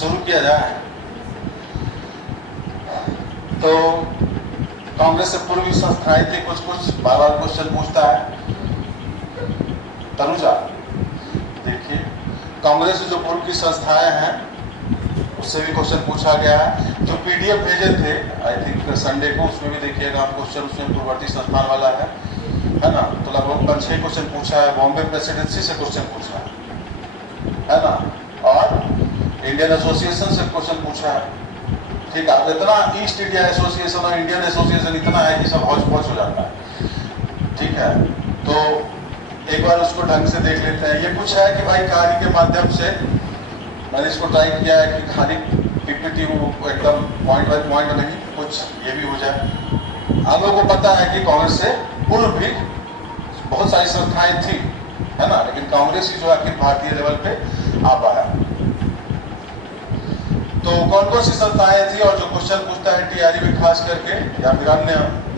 शुरू किया जाए। तो कांग्रेस से पूर्व संस्थाएं थी, कुछ बार बार क्वेश्चन पूछता है। तनुजा देखिए, कांग्रेस की जो पूर्व की संस्थाएं हैं उससे भी क्वेश्चन पूछा गया है। जो पीडीएफ भेजे थे आई थिंक संडे को, उसमें भी देखिएगा आप क्वेश्चन, उसमें पूर्ववर्ती संस्थान वाला है ना। तो लगभग 5-6 क्वेश्चन पूछा है। बॉम्बे प्रेसिडेंसी से क्वेश्चन पूछा है ना, और इंडियन एसोसिएशन से क्वेश्चन पूछा है। ठीक है, अब इतना ईस्ट इंडिया एसोसिएशन और इंडियन एसोसिएशन इतना है कि सब हौच पौच हो जाता है। ठीक है, तो एक बार उसको ढंग से देख लेते हैं। ये कुछ है कि भाई कहानी के माध्यम से मैंने इसको ट्राई किया है कि कहानी पीपीटी एकदम पॉइंट बाय पॉइंट नहीं, कुछ ये भी हो जाए। आप लोगों को पता है कि कांग्रेस से पूर्व भी बहुत सारी संस्थाएं थी, है ना, लेकिन कांग्रेस ही जो अखिल भारतीय लेवल पे आ पाया। तो कौन कौन सी संस्थाएं थी और जो क्वेश्चन पूछता है टीआरई में खास करके या फिर अन्य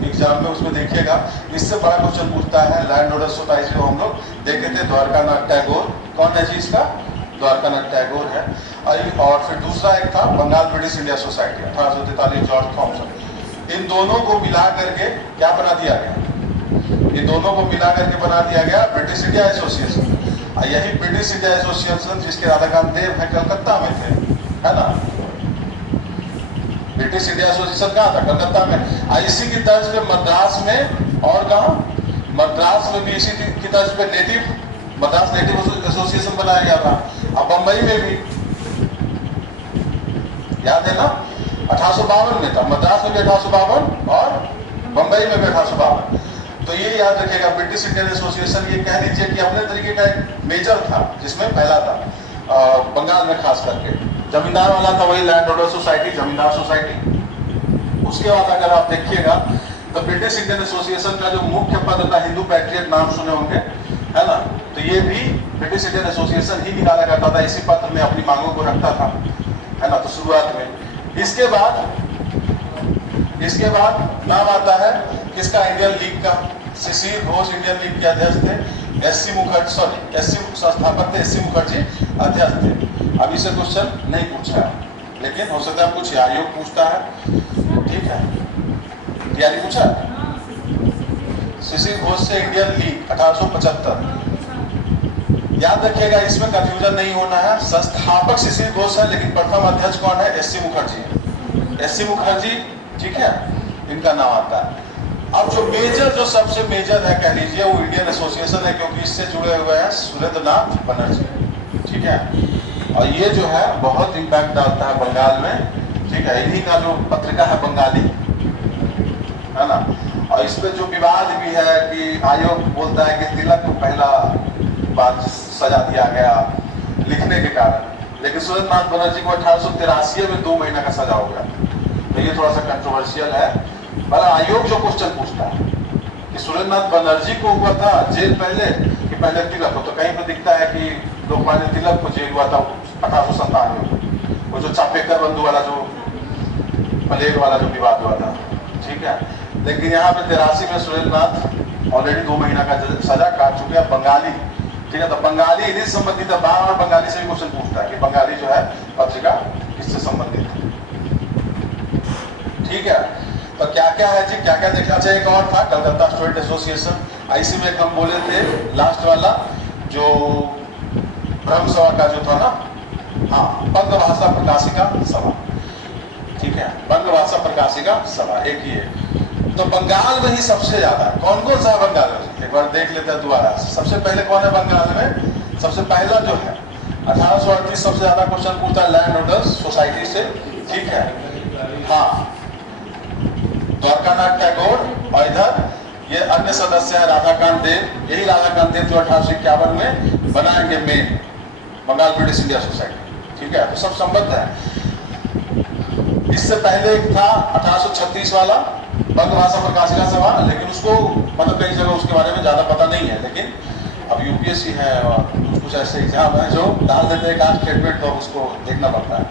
एग्जाम में, उसमें देखिएगा इससे बड़ा क्वेश्चन पूछता है लैंड ऑर्डर सोसाइटी को हम लोग देखे थे, द्वारकानाथ टैगोर। कौन है जी इसका? द्वारकानाथ टैगोर है। और फिर दूसरा एक था Bengal British India society 1843, George Thomson. इन दोनों को मिला करके क्या बना दिया गया? इन दोनों को मिला करके बना दिया गया ब्रिटिश इंडिया एसोसिएशन। यही ब्रिटिश इंडिया एसोसिएशन जिसके राधाकांत देव है कलकत्ता में थे, है ना। ब्रिटिश इंडिया एसोसिएशन कहाँ था? कलकत्ता में। इसी की तर्ज पे मद्रास में, और कहाँ? मद्रास में भी इसी की तर्ज पे नेटिव मद्रास नेटिव एसोसिएशन बनाया गया था। अब बंबई में भी याद है ना, 1852 में था। मद्रास में भी 1852 और बंबई में भी 1852। तो ये याद रखिएगा, ब्रिटिश इंडियन एसोसिएशन ये कह लीजिए कि अपने तरीके का एक मेजर था, जिसमें पहला था बंगाल में खास करके। जमींदार वाला था वही लैंड ऑर्डर सोसाइटी, जमींदार सोसाइटी। उसके बाद अगर आप देखिएगा तो ब्रिटिश इंडियन एसोसिएशन का जो मुख्य पद था, हिंदू पैट्रियट, नाम सुने होंगे, है ना। तो ये भी ब्रिटिश इंडियन एसोसिएशन ही निकाला करता था, इसी पत्र में अपनी मांगों को रखता था, है ना। तो शुरुआत में इसके बाद नाम आता है किसका? इंडियन लीग का। शिशिर घोष इंडियन लीग के अध्यक्ष थे। एससी संस्थापक थे, एससी मुखर्जी अध्यक्ष थे। अभी से क्वेश्चन नहीं पूछा है, लेकिन हो सकता है कुछ आयोग पूछता है। ठीक है, तैयारी पूछा। शिशिर घोष से इंडियन लीग 1875। याद रखिएगा, इसमें कंफ्यूजन नहीं होना है। संस्थापक शिशिर घोष है, लेकिन प्रथम अध्यक्ष कौन है? एससी मुखर्जी। एससी मुखर्जी, ठीक है, इनका नाम आता है। अब जो मेजर, जो सबसे मेजर है कह लीजिए, वो इंडियन एसोसिएशन है, क्योंकि इससे जुड़े हुए हैं सुरेंद्रनाथ बनर्जी। ठीक है, और ये जो है बहुत इम्पैक्ट डालता है बंगाल में। ठीक है, इन्हीं का जो पत्रिका है बंगाली, है ना। और इसमें जो विवाद भी है कि आयोग बोलता है कि तिलक को पहला बात सजा दिया गया लिखने के कारण, लेकिन सुरेंद्रनाथ बनर्जी को 1883 में 2 महीना का सजा हो गया। तो ये थोड़ा सा कंट्रोवर्शियल है। भला आयोग जो क्वेश्चन पूछता है कि सुरेंद्रनाथ बनर्जी को हुआ था जेल पहले कि पहले तिलक को, तो कहीं पर दिखता है कि लोकमान्य तिलक को जेल हुआ था 1897 में, वो जो चापेकर बंधु वाला जो प्लेग वाला जो विवाद हुआ था। ठीक है, लेकिन यहाँ पे 83 में सुरेंद्रनाथ ऑलरेडी 2 महीना का सजा काट चुके हैं। बंगाली, ठीक है, तो बंगाली इन्हीं से संबंधित है। बार बंगाली से भी क्वेश्चन पूछता है कि बंगाली जो है पत्रिका किससे संबंधित है। ठीक है, तो क्या क्या है जी, क्या क्या देखना चाहिए। एक और था कलकत्ता स्टूडेंट एसोसिएशन। आईसी में हम बोले थे लास्ट वाला जो ब्रह्म सभा का जो था ना, हाँ, बंग भाषा प्रकाशिका सभा। ठीक है, बंग भाषा प्रकाशिका सभा एक ही है। तो बंगाल में ही सबसे ज्यादा कौन कौन सा है बंगाल में, एक बार देख लेते हैं दोबारा। सबसे पहले कौन है बंगाल में? सबसे पहला जो है 1838 सबसे ज्यादा क्वेश्चन पूछता है लैंड ऑर्डर सोसाइटी से। ठीक है, हाँ, द्वारकानाथ टैगोर, और इधर ये अन्य सदस्य है राधाकांत देव। यही राधाकांत देव जो 1851 में बनाएंगे main Bengal British India Society. ठीक है, तो सब संबद्ध है। इससे पहले एक था 1836 वाला बंग भाषा प्रकाशिका सभा, लेकिन उसको मतलब कई जगह उसके बारे में ज्यादा पता नहीं है। लेकिन अब यूपीएससी है और कुछ ऐसे एग्जाम है जो डाल देते हैं कास्ट स्टेटमेंट, तो उसको देखना पड़ता है।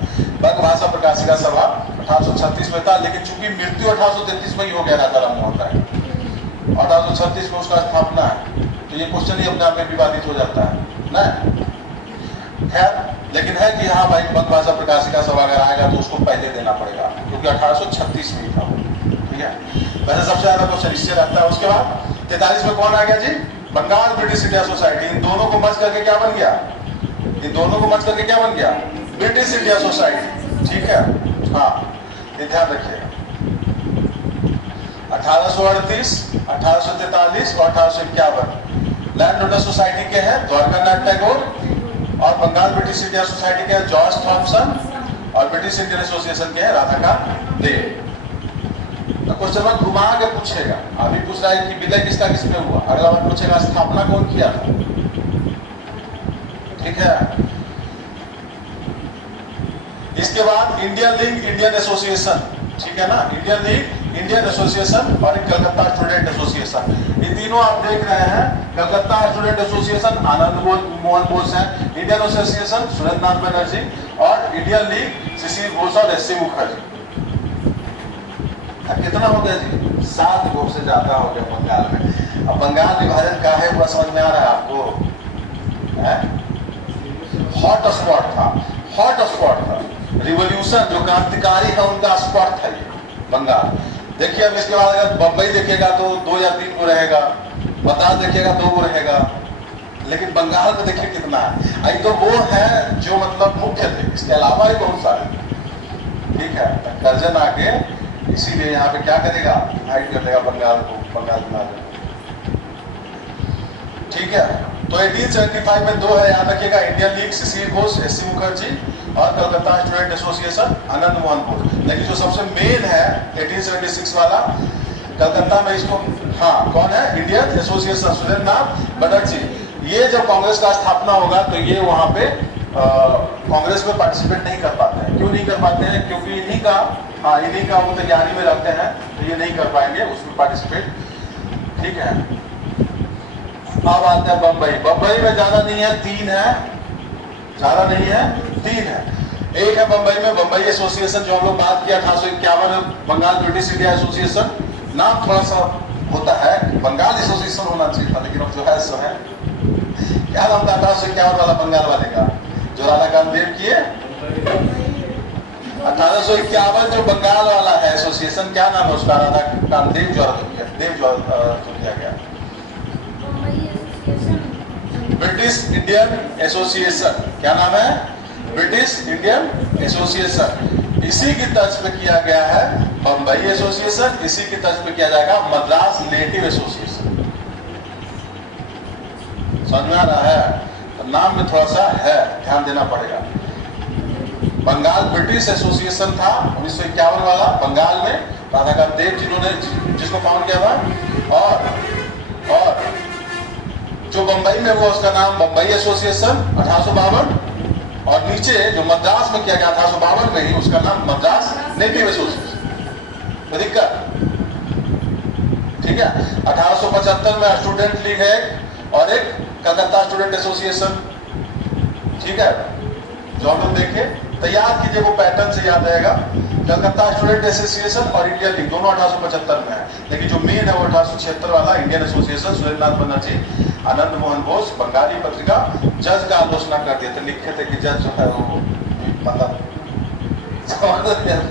बंग भाषा प्रकाशिका सभा 1836 में था, लेकिन चूंकि मृत्यु 1833 में ही हो गया राजा राम मोहन राय, 1836 में उसका स्थापना है, तो ये क्वेश्चन ही अपने आप में विवादित हो जाता है ना। खैर, लेकिन है कि हाँ भाई बंगभाषा प्रकाशिका सब अगर आएगा तो उसको पहले देना पड़ेगा, क्योंकि 1836 में था वो। ठीक है, वैसे सबसे ज्यादा क्वेश्चन इससे रहता है। उसके बाद 43 में कौन आ गया जी? Bengal British India society. इन दोनों को मर्ज करके क्या बन गया? इन दोनों को मर्ज करके क्या बन गया? British India Society. ठीक है, हाँ ये ध्यान रखिएगा। 1838, 1843 और 1851 लैंड ओनर सोसाइटी के हैं द्वारकानाथ टैगोर, और बंगाल ब्रिटिश इंडिया सोसाइटी के हैं जॉर्ज थॉमसन, और ब्रिटिश इंडियन एसोसिएशन के हैं राधाकांत देव। तो क्वेश्चन घुमा के पूछेगा, अभी पूछ रहा है कि विलय किसका किसमें हुआ, अगला बार पूछेगा स्थापना कौन किया था। ठीक है, इसके बाद इंडियन लीग इंडियन एसोसिएशन। ठीक है ना, इंडियन लीग इंडियन एसोसिएशन और कलकत्ता स्टूडेंट एसोसिएशन, ये तीनों आप देख रहे हैं। कलकत्ता स्टूडेंट एसोसिएशन आनंद मोहन बोस है, इंडियन एसोसिएशन सुरेंद्र नाथ बनर्जी, और इंडियन लीग शिशिर घोष और एस सी मुखर्जी। कितना हो गया जी? 7 ग्रुप से ज्यादा हो गया बंगाल में। अब बंगाल विभाजन का है वो समझ में आ रहा है आपको? हॉट स्पॉट था, हॉट स्पॉट था। रिवॉल्यूशन जो क्रांतिकारी है उनका स्पॉट था ये बंगाल। देखिए अब इसके बाद अगर बंबई देखेगा तो 2 या 3 को रहेगा, मद्रास देखिएगा 2 को रहेगा, लेकिन बंगाल में देखिए कितना है। आई तो वो है जो मतलब मुख्य थे, इसके अलावा ही बहुत सारे। ठीक है, कर्जन आके इसीलिए यहाँ पे क्या करेगा? हाइड कर देगा बंगाल को, बंगाल बना देगा। ठीक है, तो 1875 में 2 है, याद रखिएगा। इंडियन लीग शिशिर घोष एस सी मुखर्जी, और कलकत्ता स्टूडेंट एसोसिएशन आनंद मोहन बोस। लेकिन जो सबसे मेन है 1876 वाला कलकत्ता में, इसको हाँ कौन है? इंडियन एसोसिएशन सुरेंद्र नाथ बनर्जी। ये जब कांग्रेस का स्थापना होगा तो ये वहां पे कांग्रेस में पार्टिसिपेट नहीं कर पाते हैं। क्यों नहीं कर पाते हैं? क्योंकि इन्हीं का वो तैयारी में रहते हैं, तो ये नहीं कर पाएंगे उसमें पार्टिसिपेट। ठीक है, अब आते हैं बंबई। बंबई में ज्यादा नहीं है, 3 है, ज्यादा नहीं है, 3 है। एक है बंबई में बंबई एसोसिएशन, जो हम लोग बात किया 1851, बंगाल ब्रिटिश इंडिया एसोसिएशन। नाम थोड़ा सा होता है, बंगाल एसोसिएशन होना चाहिए था, लेकिन अब जो है सो है। क्या नाम था 1851 वाला बंगाल वाले का, जो राधाकांत देव किए? 1851 जो बंगाल वाला है एसोसिएशन, क्या नाम है उसका? राधाकांत देव जो किया गया। ब्रिटिश इंडियन एसोसिएशन, क्या नाम है? British Indian association. इसी की तर्ज पे किया गया है बंबई एसोसिएशन, इसी की तर्ज पे किया जाएगा मद्रास नेटिव एसोसिएशन। समझ में आ रहा है? तो नाम में थोड़ा सा है, ध्यान देना पड़ेगा। बंगाल ब्रिटिश एसोसिएशन था 1951 वाला, बंगाल में राधाकांत देव जिन्होंने जिसको फाउंड किया था, और जो बंबई में वो उसका नाम बंबई एसोसिएशन 1852, और नीचे जो मद्रास में किया गया 1852 में ही उसका नाम मद्रास नेटिव एसोसिएशन। दिक्कत? ठीक है, 1875 में स्टूडेंट लीग है और एक कलकत्ता स्टूडेंट एसोसिएशन। ठीक है, जो हम लोग देखे तो याद कीजिए, वो पैटर्न से याद आएगा। कलकत्ता स्टूडेंट एसोसिएशन और इंडियन लीग दोनों 1875 में है, लेकिन जो मेन है वो 1876 वाला इंडियन एसोसिएशन सुरेंद्र नाथ बनर्जी, आनंद मोहन बोस। बंगाली पत्रिका जज का आलोचना कर दिए थे, लिखे थे कि जज जो है वो मतलब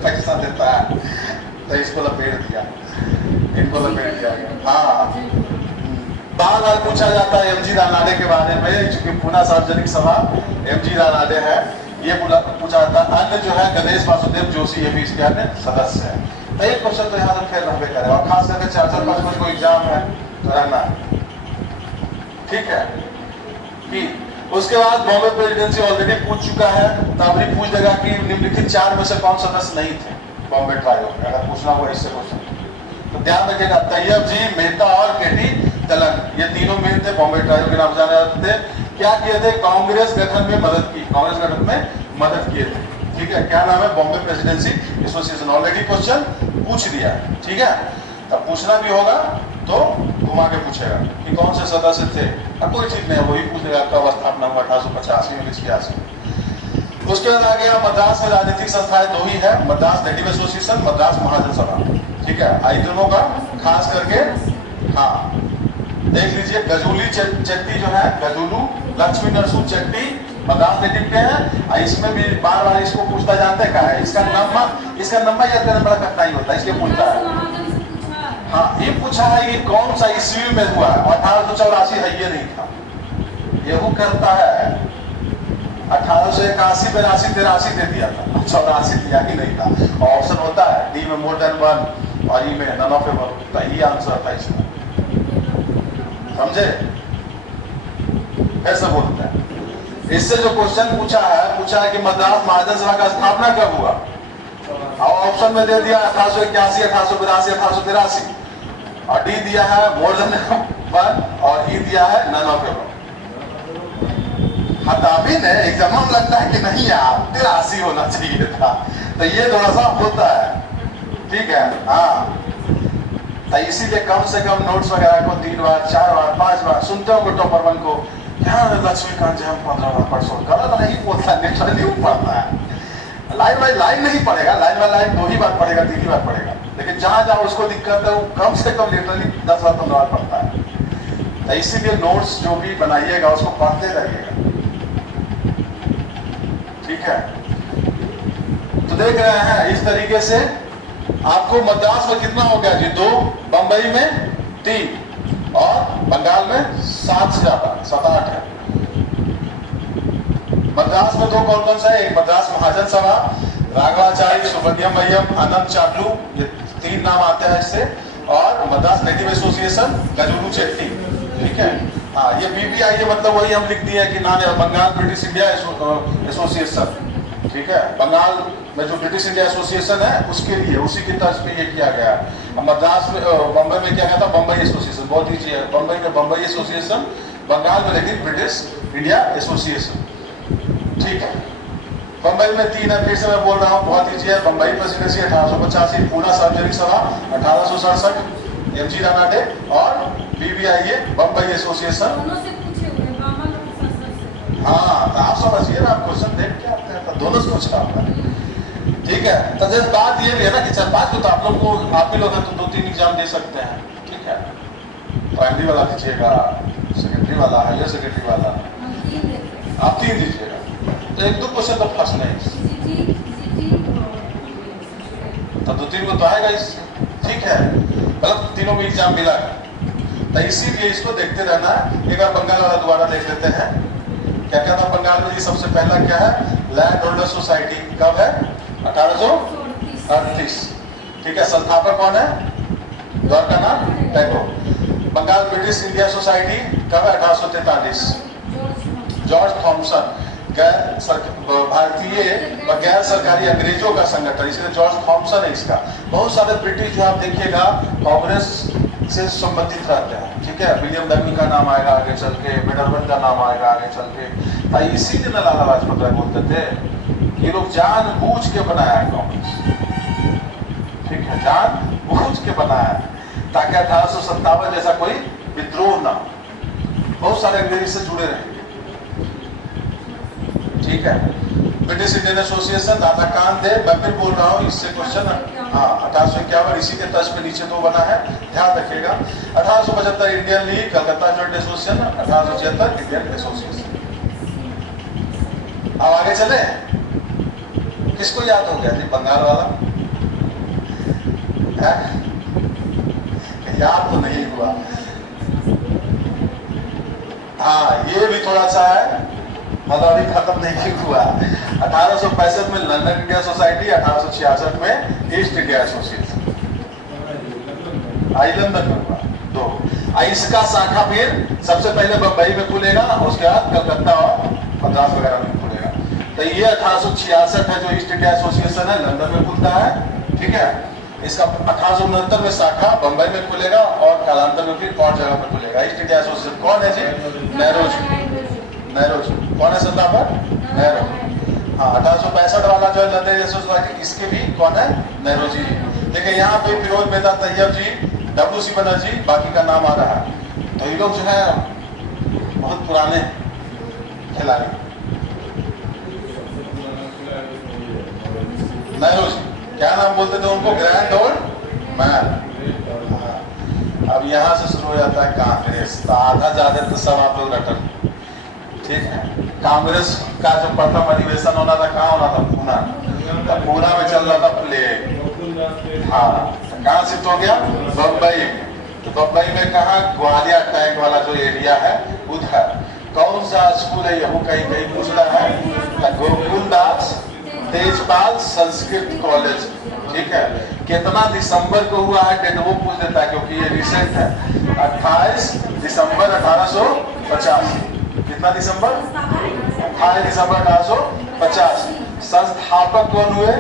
पैसा देता है, तो इसको लपेट दिया, इनको लपेट दिया गया। हाँ, बार पूछा जाता है एमजी रानाडे के बारे में, चूंकि पुणे सार्वजनिक सभा एमजी रानाडे है, ये पूछा जाता है। अन्य जो है गणेश वासुदेव जोशी, ये भी इसके अन्य सदस्य है। तो एक क्वेश्चन तो यहाँ से फिर रहबे करेगा, और खास करके 4-5 को एग्जाम है तो रहना है। ठीक है, कि उसके बाद बॉम्बे प्रेसिडेंसी ऑलरेडी पूछ चुका है, तो अब भी पूछ देगा कि निम्नलिखित 4 में से कौन सदस्य नहीं थे बॉम्बे ट्रायो में, अगर पूछना हुआ इससे क्वेश्चन। तो ध्यान रखिएगा, तैयब जी, मेहता और केटी तलन, ये तीनों मेन थे, बॉम्बे ट्रायो के नाम जाने जाते थे। क्या किए थे? कांग्रेस गठन में मदद की, कांग्रेस गठन में मदद किए थे। ठीक है, क्या नाम है? Bombay presidency association. Already question पूछ दिया है। ठीक है, तब पूछना भी होगा तो घुमा के पूछेगा कि कौन से सदस्य थे। अब कोई ठीक नहीं, वही पूछ देगा कब स्थापना हुआ, 1885 में, 86। उसके बाद आ गया मद्रास में राजनीतिक संस्थाएं 2 ही है, मद्रास नेटिव एसोसिएशन, मद्रास महाजन सभा। ठीक है, आई दोनों का खास करके हाँ देख लीजिए। गजूली चट्टी जो है, गजूलू लक्ष्मी नरसू चट्टी मद्रास नेटिव के हैं। इसमें भी बार बार इसको पूछता जानते क्या है, इसका नंबर याद करना बड़ा कठिनाई होता है, इसलिए पूछता है। हाँ, ये पूछा है कि कौन सा ईस्वी में हुआ है, 1884 है ये नहीं था, ये वो करता है 1881, 82, 83 दे दिया था, 84 दिया ही नहीं था। ऑप्शन होता है डी में मोर देन वन और ई में नन ऑफ एवर, तो ये आंसर था इसका, समझे? ऐसा बोलते हैं। इससे जो क्वेश्चन पूछा है कि मद्रास महाजन सभा का स्थापना कब हुआ, और ऑप्शन में दे दिया 1881, 1882, 1883, और डी दिया है मोर देन वन और ई दिया है नन ऑफ एवर। हताबी ने एग्जाम में लगता है कि नहीं यार 83 होना चाहिए था, तो ये थोड़ा सा होता है, ठीक है। हाँ, तो इसीलिए कम से कम नोट्स वगैरह को 3 बार 4 बार 5 बार सुनते हो टॉपर वन को, यहाँ लक्ष्मीकांत जी हम 15 बार पढ़ सो, गलत नहीं बोलता, नेचुरली पढ़ता है, लाइन बाई लाइन नहीं पढ़ेगा, लाइन बाई लाइन 2 ही बार पढ़ेगा, 3 ही बार पढ़ेगा, लेकिन जहां जहां उसको दिक्कत है वो कम से कम लिटरली 10 बार 15 बार पढ़ता है। तो इसीलिए नोट्स जो भी बनाइएगा उसको पढ़ते रहिएगा, ठीक है। तो देख रहे हैं इस तरीके से आपको मद्रास में कितना हो गया जी, 2, बंबई में 3 और बंगाल में 7 से ज्यादा 7-8 है। मद्रास में 2 कौन कौन सा है, एक मद्रास महाजन सभा, राघवाचार्य, सुब्रमण्यम, अनंत चाटलू, ये 3 नाम आते हैं इससे, और मद्रास नेटिव एसोसिएशन गजुलू चेट्टी, ठीक है। हाँ, ये BBI मतलब वही हम लिख दिए कि नाम बंगाल ब्रिटिश इंडिया एसोसिएशन, ठीक है। बंगाल में जो ब्रिटिश इंडिया एसोसिएशन है उसके लिए, उसी की तर्ज पे ये किया गया है। मद्रास में बम्बई में क्या गया था, बम्बई एसोसिएशन, बहुत ईजी है, बम्बई में बम्बई एसोसिएशन, बंगाल में लेकिन ब्रिटिश इंडिया एसोसिएशन, ठीक है। बम्बई में 3 है, फिर से मैं बोल रहा हूँ, बहुत ईजी है। बम्बई प्रेसिडेंसी 1885, पूना सार्वजनिक सभा 1867, MG राणा डे, और BBI बम्बई एसोसिएशन। हाँ, तो आप समझिए ना, आप क्वेश्चन देख के आते हैं, तो दोनों से पूछा आपका, ठीक है। तो जब बात ये भी है ना कि 4-5 को तो आप लोग को, आप ही लोग हैं तो 2-3 एग्जाम दे सकते हैं, ठीक है। प्राइमरी वाला दीजिएगा, सेकेंडरी वाला, हायर सेकेंडरी वाला, आप 3 दीजिएगा, तो 1-2 क्वेश्चन तो फर्स्ट नहीं, तो 2-3 को तो आएगा इससे, ठीक है। मतलब तीनों में एग्जाम मिला है, तो इसीलिए इसको देखते रहना है। एक बार बंगाल वाला दोबारा देख लेते हैं, क्या क्या था बंगाल में जी। सबसे पहला क्या है, लैंड होल्डर सोसाइटी, कब है, 1838, ठीक है। संस्थापक कौन है, Dwarkanath Tagore. Bengal British India Society कब है, 1843, जॉर्ज थॉमसन। भारतीय व गैर सरकारी अंग्रेजों का संगठन, इसलिए जॉर्ज थॉमसन है इसका। बहुत सारे ब्रिटिश जो आप देखिएगा कांग्रेस से संबंधित रहते हैं, ठीक है। विलियम डगनी का नाम आएगा आगे चल के, बेडरबन का नाम आएगा आगे चल के। भाई इसीलिए लाला लाजपत राय बोलते थे ये लोग जानबूझ के बनाया है कांग्रेस, ठीक है, जानबूझ के बनाया है, ताकि 1857 जैसा कोई विद्रोह ना हो। बहुत सारे अंग्रेज से जुड़े रहेंगे, ठीक है। British Indian association, Radha Kant है, मैं फिर बोल रहा हूँ इससे क्वेश्चन, हाँ 1851, इसी के तर्ज पे नीचे 2 बना है, ध्यान रखिएगा। 1875 Indian league, Calcutta joint association, 1876 Indian association. अब आगे चले, किसको याद हो गया जी, बंगाल वाला है? याद तो नहीं हुआ। हाँ, ये भी थोड़ा सा है, मतलब अभी खत्म नहीं हुआ। 1865 में लंदन इंडिया सोसाइटी, 1866 में ईस्ट इंडिया एसोसिएशन, लंदन में हुआ 2। इसका शाखा फिर सबसे पहले बंबई में खुलेगा, उसके बाद कलकत्ता और मद्रास वगैरह में खुलेगा। तो ये 1866 है जो ईस्ट इंडिया एसोसिएशन है, लंदन में खुलता है, ठीक है। इसका 1869 में शाखा बंबई में खुलेगा और कालांतर में फिर और जगह पर खुलेगा। ईस्ट इंडिया एसोसिएशन कौन है जी, नेहरू। कौन है संस्थापक, नेहरू। हाँ, 1865 वाला जो है लंदन सोसाइटी, इसके भी कौन है, नेहरू जी। देखिए यहाँ पे फिरोज मेहता तैयब जी, WC बनर्जी, बाकी का नाम आ रहा है। तो ये लोग जो है बहुत पुराने खिलाड़ी। नेहरू जी क्या नाम बोलते थे उनको, ग्रैंड ओल्ड मैन। अब यहाँ से शुरू हो जाता है कांग्रेस, तो आधा ज्यादा तो सब आप लोग रटन, ठीक है। कांग्रेस का जो प्रथम अधिवेशन होना था कहाँ होना था? पूना। तो पूना में चल रहा था प्लेग। हाँ, कहाँ शिफ्ट हो गया? बम्बई। तो बम्बई में कहा? ग्वालियर टैंक वाला जो एरिया है उधर। कौन सा स्कूल है? यहू कहीं कहीं पूछता है। गोकुलदास तेजपाल संस्कृत कॉलेज। ठीक है। कितना दिसंबर को हुआ है डेट वो पूछ देता है, क्योंकि ये रिसेंट है। 28 दिसंबर 1850। कितना दिसंबर? 28 दिसंबर 1850। संस्थापक कौन हुए?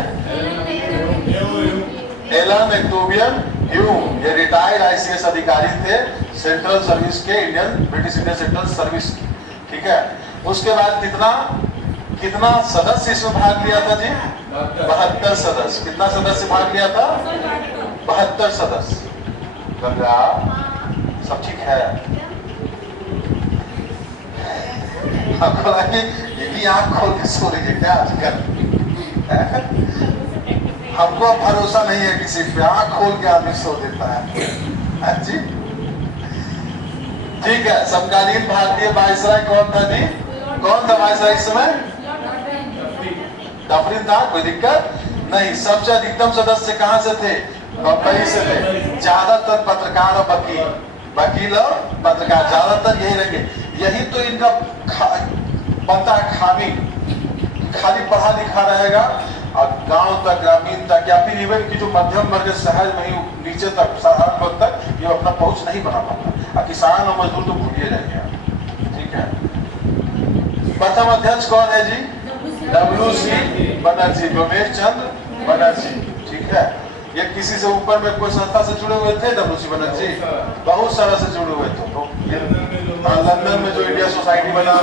Allan Octavian Hume. ये रिटायर्ड आईसीएस अधिकारी थे सेंट्रल सर्विस के, ब्रिटिश इंडियन सेंट्रल सर्विस। ठीक है। उसके बाद कितना सदस्य इसमें भाग लिया था जी? 72 सदस्य। कितना सदस्य भाग लिया था? 72 सदस्य। गंगा सब ठीक है? आपको लगे ये आँख खोल के सो रही है क्या आजकल? हमको भरोसा नहीं है किसी पे, आँख खोल के आदमी सो देता है। जी ठीक है। समकालीन भारतीय वायसराय कौन था जी? कौन था वायसराय इस समय? डफरिन था। कोई दिक्कत नहीं। सबसे अधिकतम सदस्य कहां से थे? बम्बई से थे। ज्यादातर पत्रकार और वकील और पत्रकार ज्यादातर यही रहेंगे। यही तो इनका बनता है खामी, खाली पढ़ा लिखा रहेगा और गांव तक, ग्रामीण तक, या फिर इवन की जो मध्यम वर्ग शहर में ही नीचे तक, साधारण वर्ग तक ये अपना पहुंच नहीं बना पाता। और किसान और मजदूर तो भूलिए जाएंगे। ठीक है। प्रथम अध्यक्ष कौन है जी? डब्ल्यू.सी. बनर्जी, व्योमेश चंद्र बनर्जी। ठीक है। ये किसी से ऊपर में कोई संस्था से जुड़े हुए थे? डब्ल्यू.सी. बनर्जी बहुत सारा से जुड़े हुए थे। तो लंदन में जो इंडिया सोसाइटी बना,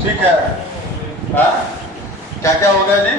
ठीक है। हाँ? क्या क्या हो गया जी?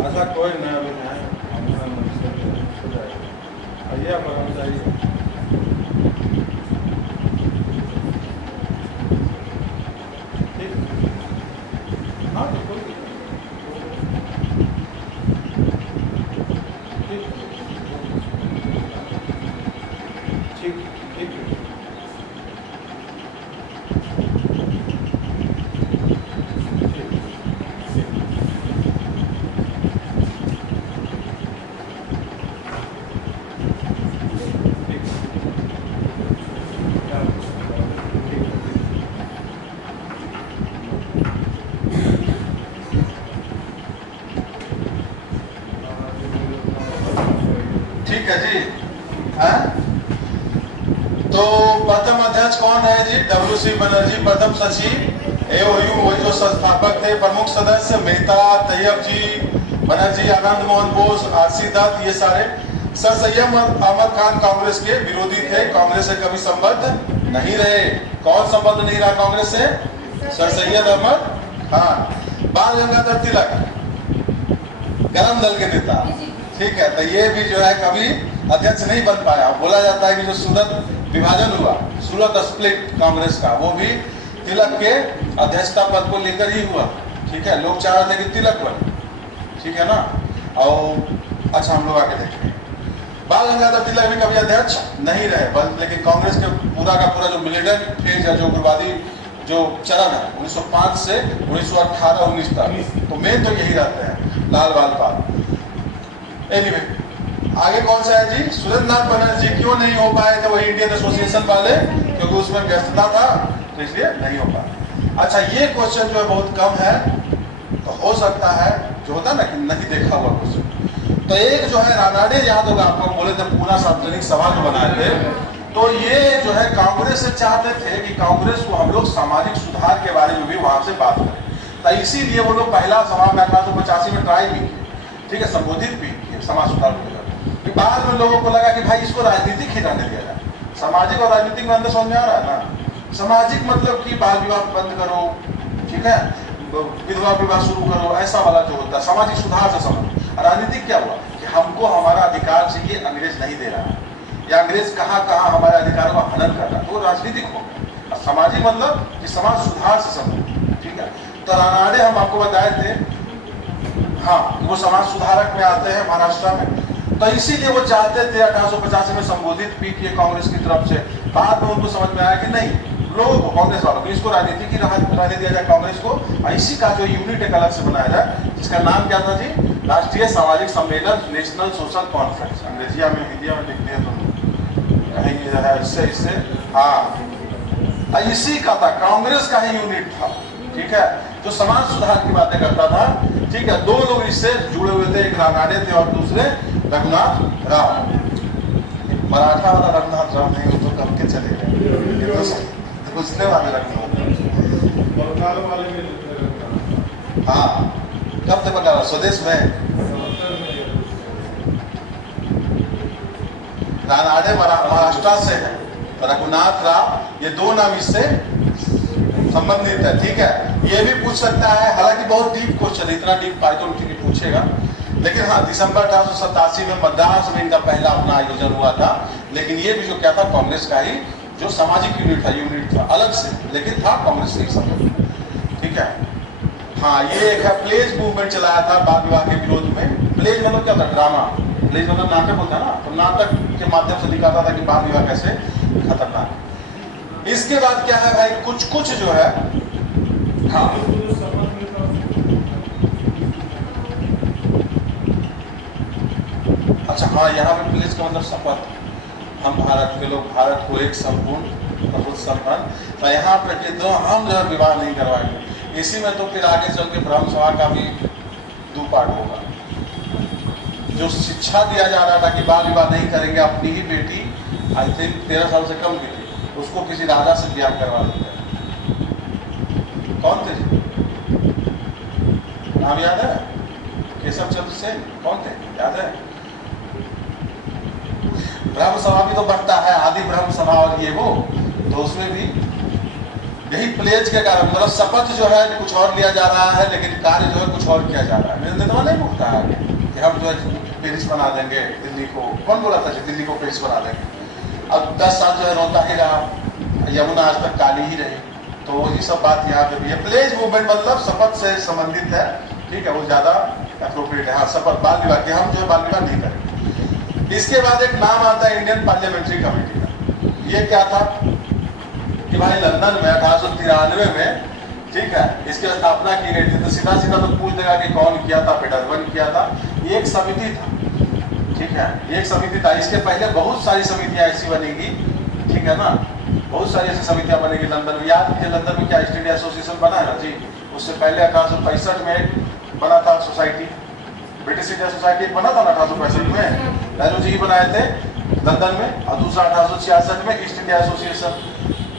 ऐसा कोई नहीं अभी है। आइए आप आराम से आइए। ठीक। हाँ तो कोई ठीक ठीक ठीक। ठीक है जी। हाँ? तो प्रथम अध्यक्ष कौन है जी? डब्ल्यू.सी. बनर्जी प्रथम सचिव। एओयू वही जो संस्थापक थे। प्रमुख सदस्य मेहता, तैयब जी, बनर्जी, आनंद मोहन बोस, आरसी दत्त, ये सारे। सर सैयद अहमद खान कांग्रेस के विरोधी थे, कांग्रेस से कभी संबद्ध नहीं रहे। कौन संबद्ध नहीं रहा कांग्रेस से? सर सैयद अहमद खान। बाल गंगाधर तिलक गरम दल के नेता, ठीक है। तो ये भी जो है कभी अध्यक्ष नहीं बन पाया। बोला जाता है कि जो सूरत विभाजन हुआ, सूरत स्प्लिट कांग्रेस का, वो भी तिलक के अध्यक्षता पद को लेकर ही हुआ, ठीक है। लोग चाह रहे थे कि तिलक बने, ठीक है ना। और अच्छा हम लोग आगे देखेंगे। बाल गंगाधर तिलक भी कभी अध्यक्ष नहीं रहे, लेकिन कांग्रेस के पूरा का पूरा जो मिलिटेंट फेज है, जो उग्रवादी जो चलन है 1905 से 1918-19 तक, तो मेन तो यही रहते हैं लाल बाल पाल। एनीवे आगे कौन सा है जी, सुरेंद्र नाथ बनर्जी क्यों नहीं हो पाए थे वो इंडियन एसोसिएशन वाले, क्योंकि उसमें व्यस्तता था, तो इसलिए नहीं हो पाया। अच्छा ये क्वेश्चन जो है बहुत कम है, तो हो सकता है जो होता है ना कि नहीं देखा हुआ क्वेश्चन। तो एक जो है रानाडे याद होगा आपको, बोले थे पूरा सार्वजनिक सभा जो बनाए थे, तो ये जो है कांग्रेस से चाहते थे कि कांग्रेस को हम लोग सामाजिक सुधार के बारे में भी वहां से बात करें। तो इसीलिए वो लोग पहला सभा में 1885 में ट्राई भी किए, ठीक है, संबोधित भी किए समाज सुधार को लेकर। बाद में लोगों को लगा कि भाई इसको राजनीतिक ही रहने दिया जाए। सामाजिक और राजनीतिक में अंदर समझ में आ रहा है ना। सामाजिक मतलब कि बाल विवाह बंद करो, ठीक है, विधवा विवाह शुरू करो, ऐसा वाला जो होता है सामाजिक सुधार से समझो। राजनीतिक क्या हुआ कि हमको हमारा अधिकार चाहिए, अंग्रेज नहीं दे रहा है, या अंग्रेज कहाँ कहाँ हमारे अधिकारों का हनन कर रहा है, तो राजनीतिक हो गया। और सामाजिक मतलब कि समाज सुधार से समझो, ठीक है। तो रानाडे हम आपको बताए थे, हाँ, वो समाज सुधारक में आते हैं महाराष्ट्र में। तो इसीलिए वो चाहते थे 1885 में संबोधित भी किए कांग्रेस की तरफ से। बाद में उनको समझ में आया कि नहीं, लोगों को, कांग्रेस वालों को, इसको राजनीति की रहने दिया जाए कांग्रेस को, और इसी का जो यूनिट एक अलग से बनाया जाए, जिसका नाम क्या था जी, राष्ट्रीय सामाजिक सम्मेलन, नेशनल सोशल कॉन्फ्रेंस। अंग्रेजिया में हिंदी में लिख दिया तो कहीं जो है इससे हाँ, इसी का था, कांग्रेस का ही यूनिट था, ठीक है, जो समाज सुधार की बातें करता था, ठीक है। दो लोग इससे जुड़े हुए थे, एक रानाडे थे और दूसरे रघुनाथ राव। मराठा वाला रघुनाथ राव नहीं, वो तो कब के चले गए, ये तो दूसरे वाले रघुनाथ। हाँ, कब तक बता रहा, स्वदेश में रानाडे महाराष्ट्र से है, रघुनाथ राव, ये दो नाम इससे संबंधित है, ठीक है। ये भी पूछ सकता है, हालांकि बहुत डीप क्वेश्चन, इतना डीप पाइथन की पूछेगा, लेकिन हाँ, दिसंबर 1887 में मद्रास में इनका पहला अपना आयोजन हुआ था। लेकिन ये भी जो क्या था, कांग्रेस का ही जो सामाजिक यूनिट था अलग से, लेकिन था कांग्रेस से ही संबंध, ठीक है। हाँ, ये एक है प्लेज मूवमेंट चलाया था बाल विवाह के विरोध में। प्लेज मतलब क्या था, ड्रामा, प्लेज मतलब नाटक होता है ना, तो नाटक के माध्यम से दिखाता था कि बाल विवाह कैसे खतरनाक। इसके बाद क्या है भाई, कुछ जो है, हाँ, अच्छा हाँ, यहाँ पे प्लेज का मतलब शपथ, हम भारत के लोग भारत को एक संपूर्ण बहुत संपन्न, तो यहाँ पे कि दो हम जो है विवाह नहीं करवाएंगे। इसी में तो फिर आगे चल के ब्रह्म सभा का भी 2 पार्ट होगा। जो शिक्षा दिया जा रहा था कि बाल विवाह नहीं करेंगे, अपनी ही बेटी आई थिंक 13 साल से कम की थी, उसको किसी राजा से ब्याह करवा देते हैं। कौन थे जी, नाम याद है? केशव चंद्र सेन, कौन थे, याद है? ब्रह्म सभा भी तो बढ़ता है, आदि ब्रह्म सभा और ये वो, तो उसमें भी यही प्लेज के कारण, मतलब शपथ जो है कुछ और लिया जा रहा है, लेकिन कार्य जो है कुछ और किया जा रहा है। मेरे दिमाग नहीं उठता है कि हम जो है पेरिस बना देंगे दिल्ली को, कौन बोला था दिल्ली को पेरिस बना देंगे। अब 10 साल जो है रोता ही रहा, यमुना आज तक काली ही रही, तो वही सब बात यहाँ पे भी है। प्लेज मूवमेंट मतलब शपथ से संबंधित है, ठीक है, वो ज्यादा अप्रोप्रिएट है। हाँ, शपथ, बाल विवाह की हम जो है बाल विवाह नहीं करेंगे। इसके बाद एक नाम आता है इंडियन पार्लियामेंट्री कमेटी का। ये क्या था कि भाई लंदन में 1893 में, ठीक है, इसकी स्थापना की गई थी। तो सीधा सीधा तो पूछ देगा कि कौन किया था, पेटरबर्न किया था। ये एक समिति था, ठीक है, एक समिति था। इसके पहले बहुत सारी समितियां ऐसी बनेगी, ठीक है ना, बहुत सारी ऐसी समितियां बनेगी लंदन में। याद कीजिए लंदन में क्या ईस्ट इंडिया एसोसिएशन बना है ना जी, उससे पहले 1865 में बना था सोसाइटी, ब्रिटिश इंडिया सोसाइटी बना था ना 1865 में, नेहरू जी बनाए थे लंदन में, और दूसरा 1866 में ईस्ट इंडिया एसोसिएशन।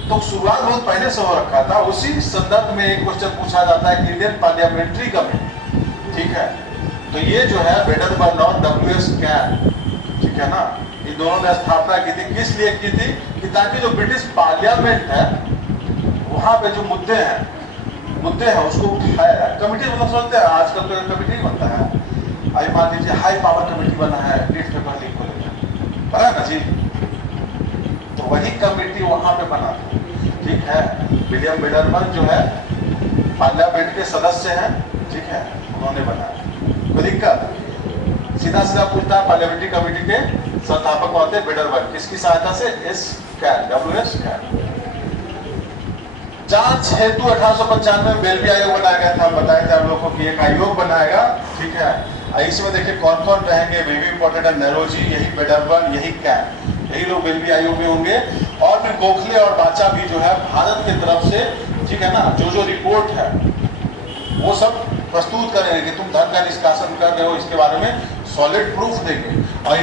तो शुरुआत बहुत पहले से हो रखा था। उसी संदर्भ में एक क्वेश्चन पूछा जाता है कि इंडियन पार्लियामेंट्री कमेटी, ठीक है, तो ये जो है वेडरबर्न और WS कैन, ठीक है ना, इन दोनों ने स्थापना की थी। किस लिए की थी कि ताकि जो ब्रिटिश पार्लियामेंट है वहां पे जो मुद्दे हैं मुद्दे हैं उसको उठाया। कमेटी मतलब समझते हैं आजकल तो कमेटी नहीं बनता है, अभी मान लीजिए हाई पावर कमेटी बना है नीट पेपर लीक को लेकर, बना ना जी, तो वही कमेटी वहां पे बना, ठीक है। विलियम बिडरमन जो है पार्लियामेंट के सदस्य हैं, ठीक है, उन्होंने बनाया। कोई दिक्कत? सीधा सीधा पूछता है, पार्लियामेंट्री कमेटी के संस्थापक कौन थे? बिडरमन। किसकी सहायता से? S can, WS can. जांच हेतु 1895 में बेल्वी आयोग बनाया गया था। बताया था हम लोगों को कि एक आयोग बनाएगा, ठीक है। इसमें देखिए कौन कौन रहेंगे, वे भी इंपॉर्टेंट है, नेरोजी, यही बिडरमन, यही कैन, यही लोग बेल्वी आयोग में होंगे। और फिर गोखले और बाचा भी जो है भारत की तरफ से, ठीक है ना, जो रिपोर्ट है वो सब प्रस्तुत करेंगे कि तुम धन का निष्कासन कर रहे हो, इसके बारे में सॉलिड प्रूफ देंगे। और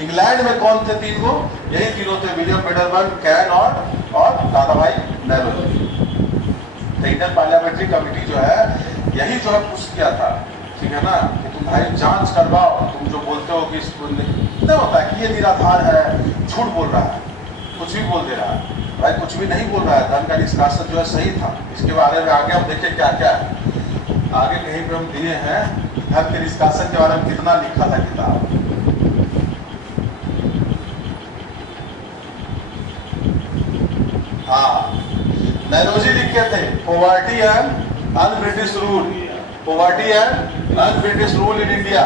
इंग्लैंड में कौन थे तीन को? यही तीनों थे, विलियम बिडरमन, कैन और Dadabhai Naoroji. Indian Parliamentary Committee जो है यही जो है पुश किया था, ठीक है ना, कि तुम भाई जांच करवाओ, तुम जो बोलते हो कि नहीं होता है कि ये निराधार है, झूठ बोल रहा है, कुछ भी बोल दे रहा है। भाई कुछ भी नहीं बोल रहा है, धन का निष्कासन जो है सही था। इसके बारे में आगे हम देखिए क्या क्या है, आगे कहीं पे हम दिए हैं धन के निष्कासन के बारे में कितना लिखा था किताब। हाँ, नौरोजी लिखे थे poverty and un-British rule, poverty and un-British rule in India.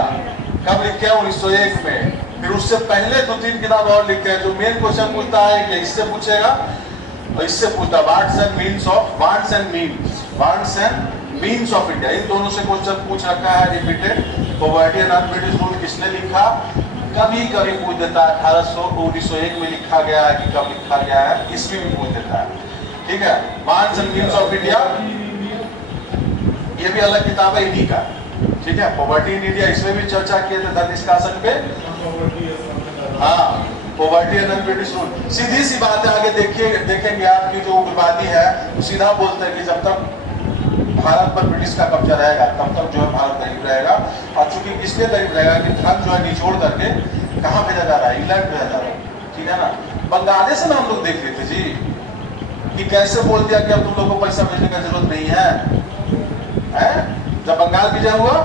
कब लिखे हैं? 1901 में। फिर उससे पहले 2-3 किताब और लिखे हैं। जो मेन क्वेश्चन पूछता है कि इससे पूछेगा और इससे पूछता, wants and means of India, इन दोनों से क्वेश्चन पूछ रखा है repeated. Poverty and un-British rule किसने लिखा? कभी कभी पूछ देता है, 1901 में लिखा गया है कि कब लिखा गया है, इसमें भी पूछ देता है, ठीक है। Wants and means of India, ये भी अलग किताब है इन्हीं का, ठीक है। पॉवर्टी इन इंडिया, इसमें भी चर्चा किए थे धन निष्कासन पे। हाँ, पॉवर्टी एंड अनब्रिटिश रूल। सीधी सी बात है, आगे देखेंगे आपकी जो उग्रवादी है वो सीधा बोलते हैं कि जब तक भारत पर ब्रिटिश का कब्जा रहेगा तब तक जो है भारत गरीब रहेगा। और चूंकि इसलिए गरीब रहेगा कि धन जो है निचोड़ करके कहाँ भेजा जा रहा है? इंग्लैंड भेजा जा रहा है, ठीक है ना। बांग्लादेश में हम लोग देख लेते जी कि कैसे बोल दिया कि अब तुम लोगों को पैसा भेजने की जरूरत नहीं है? जब बंगाल विजय हुआ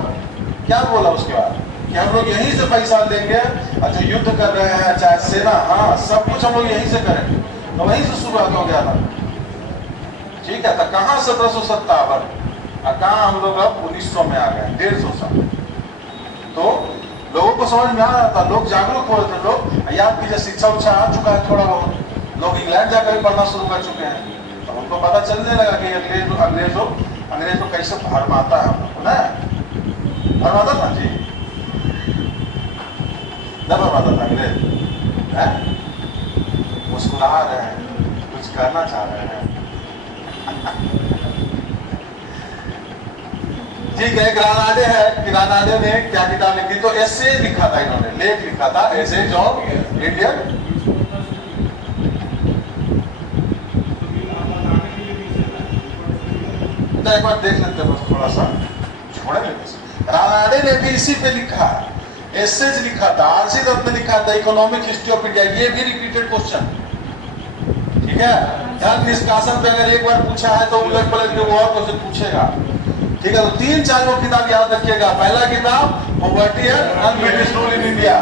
क्या बोला उसके बाद कि हम लोग यहीं से पैसा देंगे, और जो युद्ध कर रहे हैं चाहे सेना, हाँ सब कुछ हम लोग यहीं से करेंगे। तो वहीं से शुरुआत हो गया था, ठीक है। तो कहाँ 1757 और कहाँ हम लोग अब 1900 में आ गए, 150 साल। तो लोगों को समझ में आ रहा था, लोग जागरूक हो रहे थे। लोग याद कीजिए, शिक्षा उच्छा आ चुका है थोड़ा बहुत, लोग इंग्लैंड जाकर पढ़ना शुरू कर चुके हैं। तो उनको पता चलने लगा कि अंग्रेज को कैसे भरमाता है, हम लोग ना भरमाता था जी, न भरमाता था अंग्रेज। मुस्कुरा रहे हैं, कुछ करना चाह रहे हैं। ठीक है, ग्रानाडे है, ग्रानाडे ने क्या किताब लिखी? तो एसे लिखा था इन्होंने, लेख लिखा था, एसेज ऑन इंडियन। एक बार देख लेते हैं बस, थोड़ा सा छोड़े नहीं। ग्रानाडे ने भी इसी पे लिखा, एसेज लिखा था। आरसी दत्त ने लिखा था इकोनॉमिक हिस्ट्री ऑफ इंडिया, ये भी रिपीटेड क्वेश्चन, ठीक है। धन निष्कासन पे अगर एक बार पूछा है तो उलट पलट के वो और क्वेश्चन पूछेगा, ठीक है। तो 3-4 किताब याद रखिएगा। पहला किताब poverty and un-British rule in India,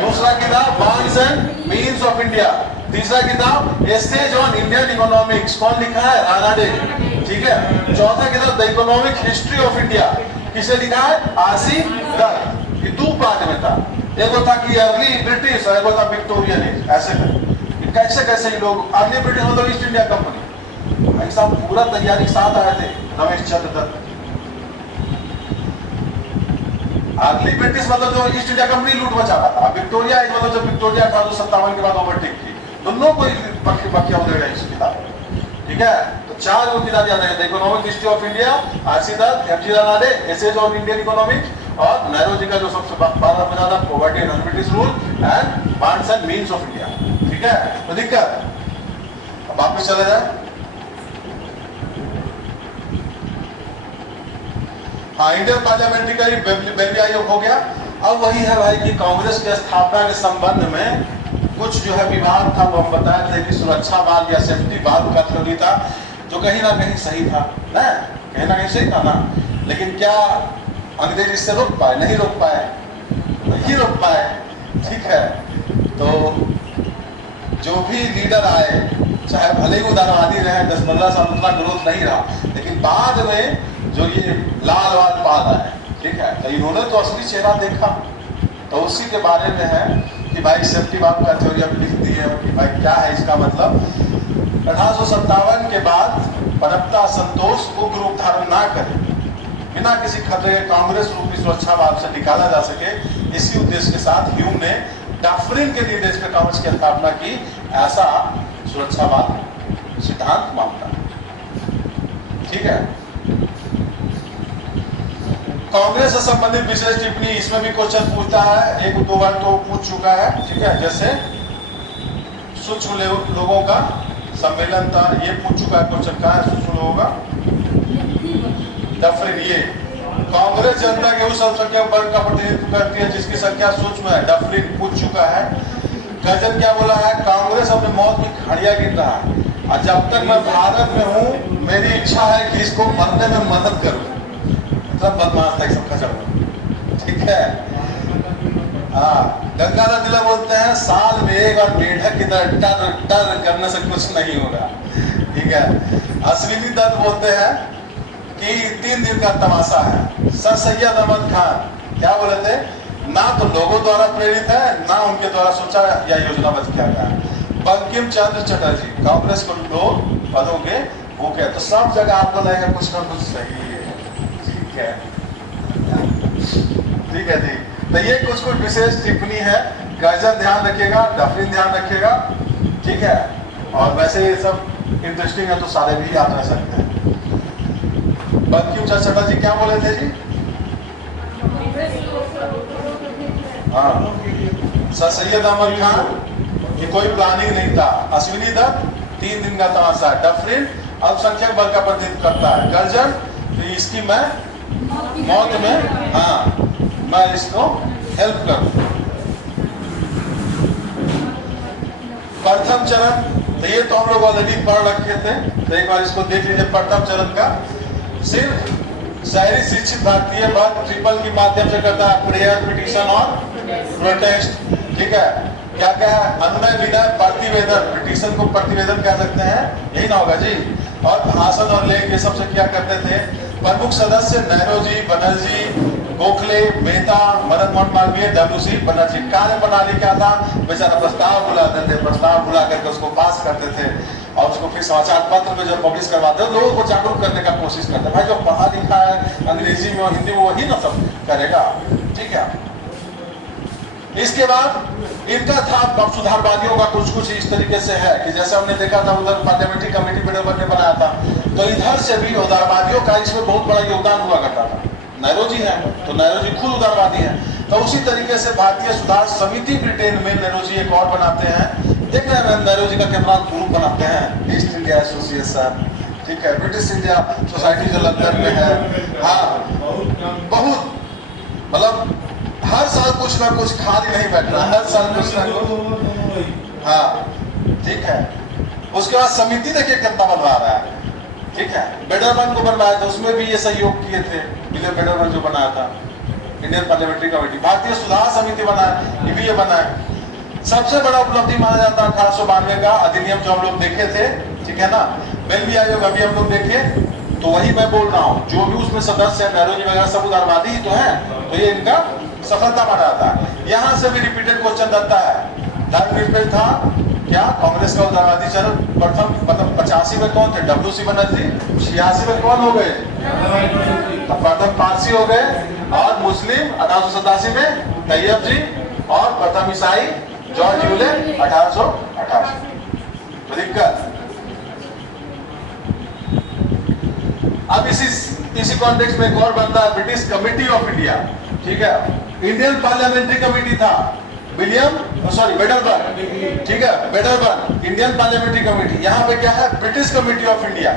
दूसरा किताब wants and means of India, तीसरा किताब एसेज ऑन इंडियन इकोनॉमिक्स, कौन लिखा है? रानाडे, ठीक है। चौथा किताब the economic history of India, किसे लिखा है? आरसी दत्त। ये 2 पार्ट में था, एक था कि अर्ली ब्रिटिश और एक था विक्टोरियन एज। ऐसे कैसे कैसे ही लोग, अर्ली ब्रिटिश मतलब ईस्ट इंडिया कंपनी, भाई साहब पूरा तैयारी साथ आए थे रमेश चंद्र दत्त। अर्ली ब्रिटिश मतलब जो ईस्ट इंडिया कंपनी लूट मचाता था, विक्टोरिया एज मतलब जब विक्टोरिया 1857 के बाद ओवरटेक की, दोनों को बखिया उधर गए इस किताब, ठीक है। तो 4 किताब याद रखें, economic history of India, RC Dutt, MG Ranade, essays on Indian economics, और नौरोजी का जो सबसे ज्यादा poverty and un-British rule and wants and means of India, ठीक है। तो दिक्कत, अब वापस चले जाए। हाँ, इंडियन पार्लियामेंट्री का बेल्वी आयोग हो गया। अब वही है भाई कि कांग्रेस के स्थापना के संबंध में कुछ जो है विवाद था, वो हम बताए थे कि सुरक्षावाद या सेफ्टीवाद का थ्योरी था, जो कहीं ना कहीं सही था ना। कहीं ना कहीं सही था ना। लेकिन क्या अंग्रेज इससे रोक पाए? नहीं रोक पाए, नहीं रोक पाए। ठीक है, तो जो भी लीडर आए, चाहे भले ही उदारवादी रहे, 10-15 साल उतना ग्रोथ नहीं रहा, लेकिन बाद में जो ये लाल वाल पाल आए, ठीक है, तो इन्होंने तो असली चेहरा देखा। तो उसी के बारे में है कि भाई सेफ्टी वाल्व का थ्योरी अब लिख दी है कि भाई क्या है इसका मतलब। 1857 के बाद पनपता असंतोष उग्र रूप धारण ना करे, बिना किसी खतरे के कांग्रेस रूपी सुरक्षावाद से निकाला जा सके, इसी उद्देश्य के साथ ह्यूम ने डफरिन के निर्देश पे कांग्रेस की स्थापना की। ऐसा सुरक्षावाद सिद्धांत मानता है। ठीक है, कांग्रेस से संबंधित विशेष टिप्पणी, इसमें भी क्वेश्चन पूछता है, 1-2 बार तो पूछ चुका है। ठीक है, जैसे सूक्ष्म लोगों का सम्मेलन था, ये पूछ चुका है क्वेश्चन, कहाँ है सूक्ष्म लोगों का? डफरिन, ये कांग्रेस जनता के उस अल्पसंख्यक वर्ग का प्रतिनिधित्व करती है जिसकी संख्या सूक्ष्म है। डफरिन पूछ चुका है। गजन क्या बोला है? कांग्रेस अपने मौत की घड़ियां गिन रहा है और जब तक मैं भारत में हूँ मेरी इच्छा है कि इसको मरने में मदद करूं। मतलब बदमाश था सबका चढ़ा। ठीक है, हाँ, गंगाधर तिलक बोलते हैं साल में एक बार मेढक की तरह टर टर करने से कुछ नहीं होगा। ठीक है, अश्विनी दत्त बोलते हैं कि 3 दिन का तमाशा है। सर सैयद अहमद खान क्या बोले थे? ना तो लोगों द्वारा प्रेरित है, ना उनके द्वारा सोचा या योजनाबद्ध किया गया। बंकिम चंद्र चटर्जी कांग्रेस को लोग पदों के भूखे। तो सब जगह आपको लगेगा कुछ ना कुछ सही है। ठीक है, ठीक है जी। तो ये कुछ विशेष टिप्पणी है। गर्जन ध्यान रखिएगा, डफरिन ध्यान रखिएगा। ठीक है, और वैसे ये सब इंटरेस्टिंग है तो सारे भी याद रह सकते हैं। बंकिम चंद्र चटर्जी क्या बोले थे जी? हाँ, सर सैयद अहमद खान की कोई प्लानिंग नहीं था। अश्विनी दत्त 3 दिन का तमाशा। डफरिन अल्पसंख्यक वर्ग का प्रतिनिधित्व करता है। गर्जन तो इसकी मैं मौत में, हाँ, मैं इसको हेल्प करूं। प्रथम चरण, तो ये तो हम लोग ऑलरेडी पढ़ रखे थे, तो एक बार इसको देख लीजिए। प्रथम चरण का सिर्फ शहरी शिक्षित भारतीय वर्ग ट्रिपल के माध्यम से करता है, प्रेयर, पिटीशन और प्रोटेस्ट। ठीक है, क्या क्या है? अनुनय, विनय, प्रतिवेदन। पिटीशन को प्रतिवेदन कह सकते हैं, यही ना होगा जी। और भाषण और लेख, ये सबसे क्या करते थे? प्रमुख सदस्य नेहरू, बनर्जी, गोखले, मेहता, मदन मोहन मालवीय, डब्ल्यू.सी. बनर्जी। कार्य प्रणाली क्या था? बेचारा प्रस्ताव बुलाते थे, प्रस्ताव बुला करके उसको पास करते थे और उसको फिर समाचार पत्र में जब पब्लिश करवाते हैं लोगों को जागरूक करने का कोशिश करते हैं। भाई जो पढ़ा लिखा है अंग्रेजी में और हिंदी में वही ना सब करेगा। ठीक है, इसके बाद इनका था सुधारवादियों का कुछ इस तरीके से है कि जैसे हमने देखा था उधर पार्लियामेंट्री कमेटी बेडरबर्ग ने बनाया था, तो इधर से भी उदारवादियों का इसमें बहुत बड़ा योगदान हुआ करता था। नेहरू जी हैं तो नेहरू जी खुद उदारवादी हैं, तो उसी तरीके से भारतीय सुधार समिति ब्रिटेन में नेहरू जी एक और बनाते हैं। देख रहे हैं नेहरू जी का कितना ग्रुप बनाते हैं, ईस्ट इंडिया एसोसिएशन। ठीक है, ब्रिटिश इंडिया सोसाइटी जो लंदन में है। हाँ, बहुत मतलब हर साल कुछ ना कुछ खाली नहीं बैठना, हर साल कुछ ना कुछ। हाँ, ठीक है। उसके बाद समिति देखिए कितना बनवा रहा है। ठीक है, बेडरबर्ग को बनवाया था, उसमें भी ये सहयोग किए थे विलियम बेडरबर्ग जो बनाया था इंडियन पार्लियामेंट्री कमेटी। भारतीय सुधार समिति बनाया, ये भी ये बनाया। सबसे बड़ा उपलब्धि माना जाता है 1892 का अधिनियम जो हम लोग देखे थे। ठीक है ना, बेलवी आयोग अभी हम लोग देखे, तो वही मैं बोल रहा हूँ। जो भी उसमें सदस्य है नेहरू जी वगैरह सब उदारवादी ही तो है, तो ये इनका सफलता माना जाता है। यहाँ से भी रिपीटेड क्वेश्चन रहता है। धर्मनिरपेक्ष था क्या? कांग्रेस का उदारवादी चरण प्रथम मतलब 85 में कौन थे? डब्ल्यू.सी. बनर्जी। 86 में कौन हो गए? प्रथम पारसी हो गए। और मुस्लिम 1887 में तैयब जी, और प्रथम ईसाई जॉर्ज यूले 1888। दिक्कत अब इसी कॉन्टेक्स्ट में एक और बनता है ब्रिटिश कमेटी ऑफ इंडिया। ठीक है, इंडियन पार्लियामेंट्री कमेटी था बेडरबर्ग। ठीक है, बेडरबर्ग इंडियन पार्लियामेंट्री कमेटी। यहाँ पे क्या है? British committee of India.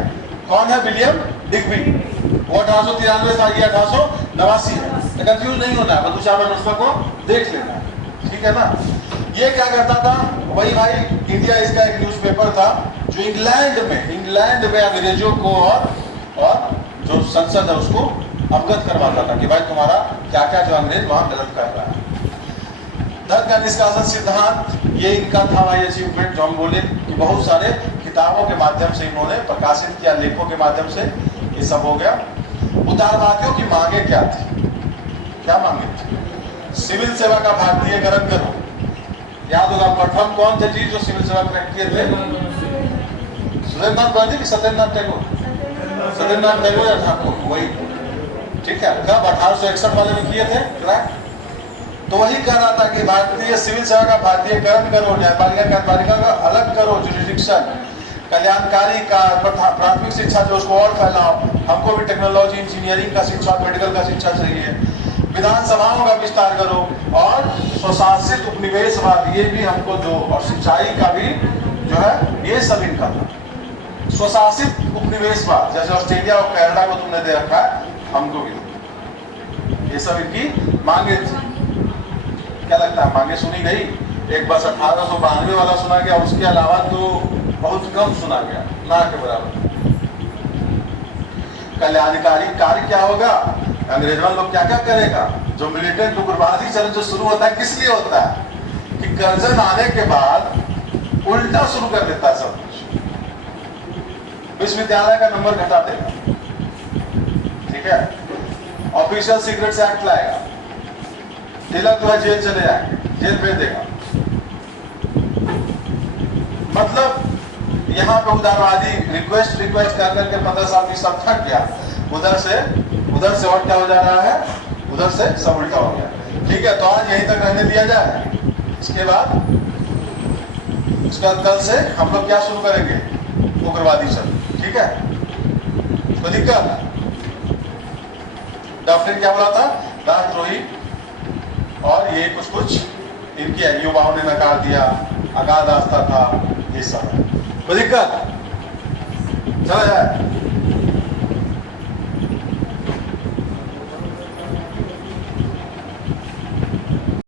कौन है? William Digby. वो 1893 था, ये 1889 है। कंफ्यूज नहीं होना है, 2-4 बार नुस्खा को देख लेना है। ठीक है ना। ये क्या करता था? वही भाई इंडिया इसका एक न्यूज़पेपर था जो इंग्लैंड में अंग्रेजों को और जो संसद है उसको अवगत करवाता था कि भाई तुम्हारा क्या क्या जो अंग्रेज वहां गलत कर रहा है। धर्म का निष्कासन सिद्धांत, ये इनका था भाई अचीवमेंट, जो हम बोले कि बहुत सारे किताबों के माध्यम से इन्होंने प्रकाशित किया, लेखों के माध्यम से, ये सब हो गया। उदारवादियों की मांगे क्या थी? क्या मांगे थी? सिविल सेवा का भारतीयकरण करो। याद होगा प्रथम कौन थे जी जो सिविल सेवा करेक्ट किए थे? सुरेंद्रनाथ गांधी की सत्येंद्रनाथ टैगोर? सत्येंद्रनाथ टैगोर या ठाकुर, वही, ठीक है। कब 1861 वाले में किए थे क्रैक। तो वही कह रहा था कि भारतीय सिविल सेवा का भारतीयकरण करो, न्यायपालिका कार्यपालिका का अलग करो, जुरिडिक्शन, कल्याणकारी का प्राथमिक शिक्षा जो उसको और फैलाओ, हमको भी टेक्नोलॉजी, इंजीनियरिंग का शिक्षा, मेडिकल का शिक्षा चाहिए, विधानसभाओं का विस्तार करो, और स्वशासित उपनिवेशवाद, ये भी हमको जो, और सिंचाई का भी जो है, ये सब इनका था। स्वशासित उपनिवेशवाद, जैसे ऑस्ट्रेलिया और कनाडा को तुमने दे रखा है, हमको भी, ये सब इनकी मांगे थी। क्या लगता है मांगे सुनी गई? एक बस 1892 वाला सुना गया, उसके अलावा तो बहुत कम सुना गया, ना के बराबर। कल्याणकारी कार्य क्या होगा? अंग्रेजों लोग क्या क्या करेगा? जो मिलिटेंट उग्रवादी चलन जो शुरू होता है, किस लिए होता है? कि कर्जन आने के बाद उल्टा शुरू कर देता है सब कुछ, विश्वविद्यालय का नंबर घटा देगा, ठीक है, ऑफिशियल सीक्रेट्स एक्ट लाएगा, तिलक जो है जेल चले जाएंगे, जेल भेज देगा। मतलब यहाँ पे उदारवादी रिक्वेस्ट कर करके 15 साल की सब थक गया, उधर से और क्या हो जा रहा है, उधर से सब उल्टा हो गया। ठीक है, तो आज यहीं तक रहने दिया जाए। इसके बाद कल से हम लोग क्या शुरू करेंगे? उग्रवादी चल, ठीक है, कोई दिक्कत? डॉक्टर क्या बोला था? राष्ट्रद्रोही, और ये कुछ इनकी युवाओं ने नकार दिया, अगाध आस्था था, ये सब। कोई दिक्कत? चला जाए।